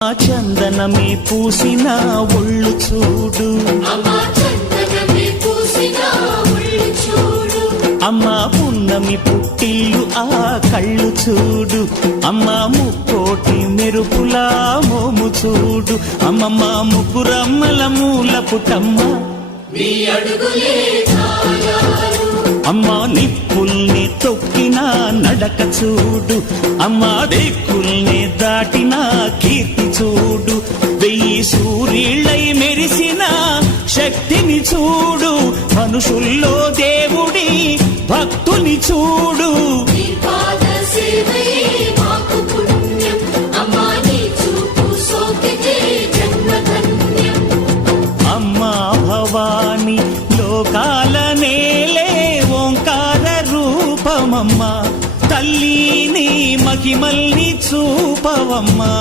చందనమే పూసిన ఒళ్ళు చూడు, అమ్మ పున్నమి పుట్టిల్లు ఆ కళ్ళు చూడు, అమ్మ ముక్కోటి మెరుపులా మోము చూడు, అమ్మమ్మ ముగ్గురమ్మల మూల పుట్టమ్మ అమ్మ నిప్పుల్ని తొక్కిన నడక చూడు, అమ్మ దిక్కుల్ని దాటిన కీర్తి చూడు, 1000 సూర్యుళ్ళై మెరిసిన శక్తిని చూడు, మనుషుల్లో దేవుడి భక్తుని చూడు. అమ్మా భవాని లోకాల నేలే ఓంకార రూపమమ్మా, తల్లిని మహిమల్ని చూపవమ్మా.